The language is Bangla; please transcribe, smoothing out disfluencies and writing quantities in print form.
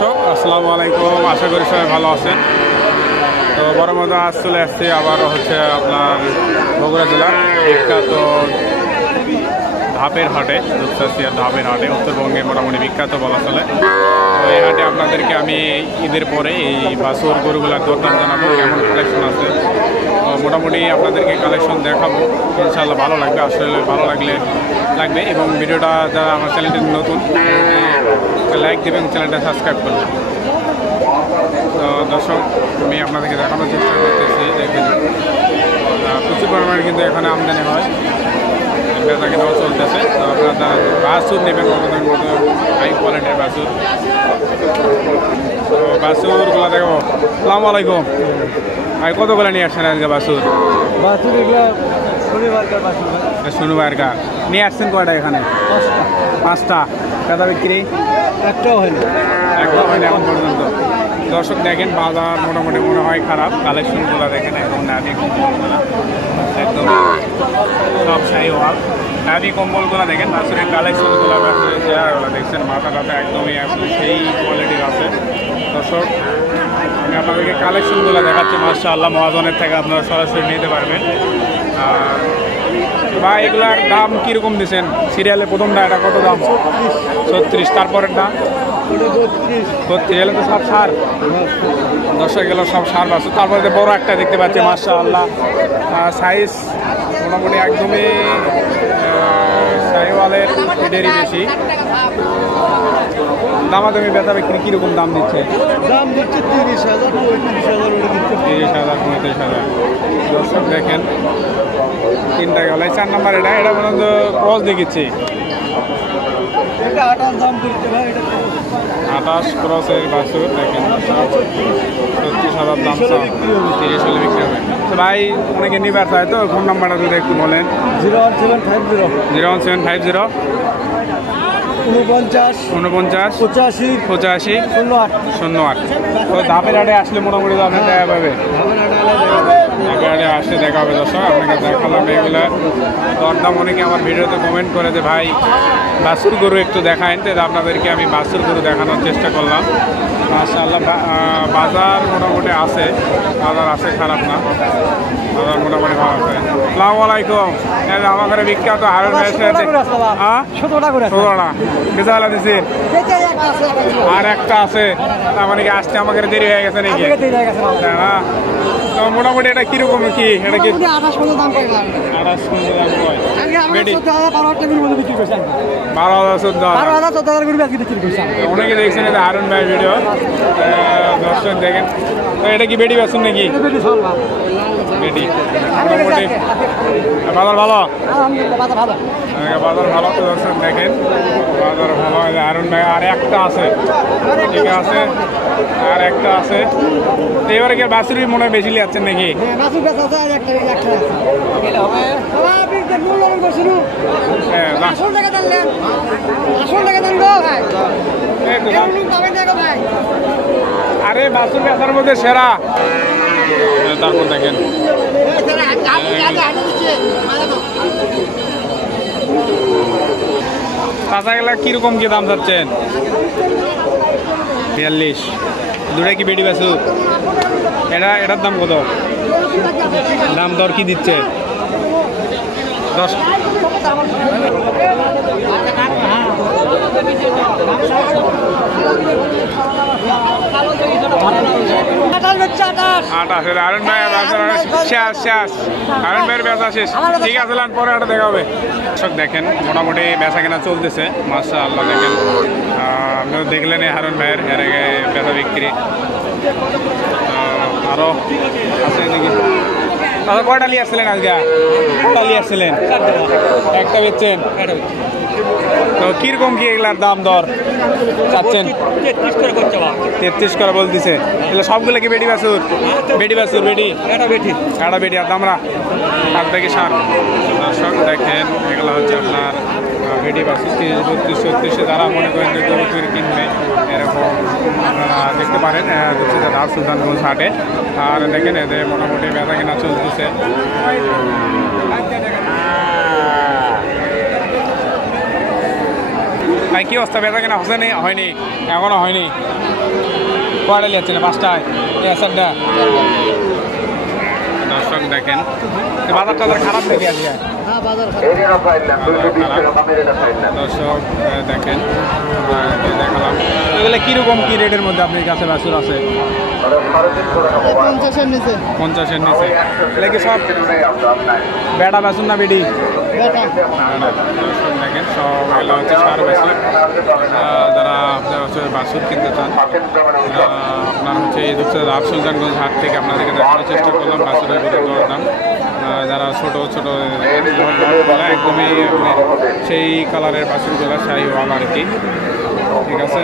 দর্শক আসসালামু আলাইকুম, আশা করি সবাই ভালো আছেন। তো বড় মতো আজ চলে আসছি আবারও হচ্ছে আপনার বগুড়া জেলার বিখ্যাত ধাপের হাটে, দুপচাচিয়ার ধাপের হাটে, উত্তরবঙ্গে মোটামুটি বিখ্যাত বলা চলে। তো এই হাটে আপনাদেরকে আমি ঈদের পরে এই বাছুর গরুগুলার দরদাম জানাবো, কেমন কালেকশন আছে। মোটামুটি আপনাদেরকে কালেকশন দেখাবো, ইনশাআল্লাহ ভালো লাগবে। আসলে ভালো লাগবে এবং ভিডিওটা যারা আমার চ্যানেলটি নতুন লাইক দেবেন, চ্যানেলটা সাবস্ক্রাইব করবেন। তো দর্শক আমি আপনাদেরকে দেখানোর চেষ্টা করতেছি, দেখবেন প্রচুর পরিমাণে কিন্তু এখানে আমদানি হয়, বেচা কেনাও চলতেছে। তো আপনারা বাছুর নেবেন আমাদের মতো হাই কোয়ালিটির বাছুর। তো বাছুরগুলো দেখো। আসসালামু আলাইকুম ভাই, কতগুলো নিয়ে আসছেন আজকে বাছুর? শনিবারকার নিয়ে আসছেন কয়টা? এখানে 5টা। কেদা বিক্রি একটাও হয়নি এখন পর্যন্ত। দর্শক দেখেন বাজার মোটামুটি মনে হয় খারাপ, কালেকশনগুলো দেখেন এখন নাবি কম্বলগুলো একদম সব শাড়িওয়াল। নাবি কম্বলগুলো দেখেন, বাছুরের কালেকশনগুলো বাছুরের চেহারাগুলো দেখছেন, মাথাটাতে একদমই আসলে সেই কোয়ালিটির আছে। দর্শক আমি আপনাদেরকে কালেকশনগুলো দেখাচ্ছি, মাশাআল্লাহ মহাজনের থেকে আপনারা সরাসরি নিতে পারবেন। ভাই এগুলার দাম কীরকম দিচ্ছেন? সিরিয়ালে প্রথমটা এটা কত দাম? 36। তারপরের দাম 32 এগুলো তো সব সার। দর্শক গেল সব সার বাছুর। তারপরে বড় একটা দেখতে পাচ্ছি, মাশাআল্লাহ সাইজ মোটামুটি একদমই শাহিওয়ালের এদেরই বেশি। দামাদামি বেচা বিক্রি কীরকম দাম দিচ্ছে? দাম দিচ্ছে 30,000, 35,000, 30,000, 35,000। দর্শক দেখেন 3টা গেল। 4 নম্বর এটা পর্যন্ত ক্রস দেখিচ্ছি, 28 ক্রসের বাছুর দেখেন, 36,000 দাম, 30 হলে বিক্রি হবে। তো ভাই অনেকে নিবার চায়, তো ফোন নাম্বারটা যদি একটু বলেন। 01750 01750 49 85 08। তো ধাপের হাটে আসলে মোটামুটি তো আপনার দেখা পাবে, হাটে আসলে দেখা হবে। দর্শক আপনাকে দেখালাম এগুলো দরদাম। অনেকে আমার ভিডিওতে কমেন্ট করে যে ভাই বাছুর গরু একটু দেখায়েন, তো আপনাদেরকে আমি বাছুর গরু দেখানোর চেষ্টা করলাম। মাশাআল্লাহ বাজার মোটামুটি আছে, খারাপ না, বাজার মোটামুটি ভালো আছে। আসসালামু আলাইকুম। আমাদের বিখ্যাত হারুন ভাই 17টা বেচালা দিছি, আর একটা আছে। তার মানে কি আসতে আমাকে দেরি হয়ে গেছে নাকি? হ্যাঁ। তো মোটামুটি এটা কিরকম কি? এটা কি 28 পর্যন্ত দাম কয়? 12,000 অনেকে দেখছেন এটা হারুন ভাই ভিডিও, দর্শক দেখেন। তো এটা কি বেডি বাছুর নাকি? বেডি। মোটামুটি বাজার ভালো, বাজার ভালো। তো দর্শক দেখেন বাজার ভালো। হারুন ভাই আর একটা আছে, ঠিক আছে, আর একটা আছে। এবারে কি বাছুরই মনে হয় বেশি যাচ্ছেন নাকি? আরে বাছুর বেচার মধ্যে সেরা। তারপর দেখেন কাঁচা গেলা কিরকম কি দাম চাচ্ছেন? 42। দুটাই কি বেডি বাছুর? এটার দাম কত? দাম দর কি দিচ্ছে? 10। আরুন ভাই শেষ, আরুন ভাইয়ের বেচা শেষ। ঠিক আছে, পরে আটা দেখা হবে। দর্শক দেখেন মোটামুটি বেচা কেনা চলতেছে, মাশাআল্লাহ দেখেন। আপনিও দেখলেন হারুন ভাইয়ের এর আগে বেচা বিক্রি। আরও আছে দেখি। দাদা কয়টা নিয়ে আসছিলেন আজকে? কয়টা নিয়ে আসছিলেন? একটা বেচছেন। তো কিরকম কি এগুলার দাম দর চাচ্ছেন? 33 করে বলতেছে। এগুলো সবগুলো কি বেডি বাছুর? বেডি বাছুর, বেডি একটা বেডি। আর দামরা হাত থেকে সার। দর্শক দেখেন এগুলো হচ্ছে আপনার বেডি বাছুর 30, 32, 36। যারা মনে করেন যে গরু কিনবে এরকম আপনারা দেখতে পারেন, হচ্ছে যে রাজ সুলতানগঞ্জ হাটে। আর দেখেন এদের মোটামুটি বেচা কেনা চলতেছে। ভাই কি অবস্থা বেচা কেনা হচ্ছে হয়নি এখনো হয়নি কয়টা যাচ্ছে না 5টায় স্যারটা দর্শক দেখেন বাজার টাজার খারাপ দেখি আজকে দর্শক দেখেন দেখালাম এগুলো কীরকম কী রেটের মধ্যে আপনার কাছে বাছুর আছে 50-এর নিচে 50-এর নিচে এগুলো কি সব বেটা বাছুর না বেডি দর্শক দেখেন সব এগুলো হচ্ছে সার বাছুর যারা আপনার হচ্ছে বাছুর কিনতে চান আপনার হচ্ছে এই হচ্ছে রাত সুলতানগঞ্জ হাট থেকে আপনাদেরকে দেখানোর চেষ্টা করলাম বাছুরের গরুর দাম যারা ছোট ছোট একদমই আপনার সেই কালারের বাছুরগুলো শাহিওয়াল আর কি ঠিক আছে।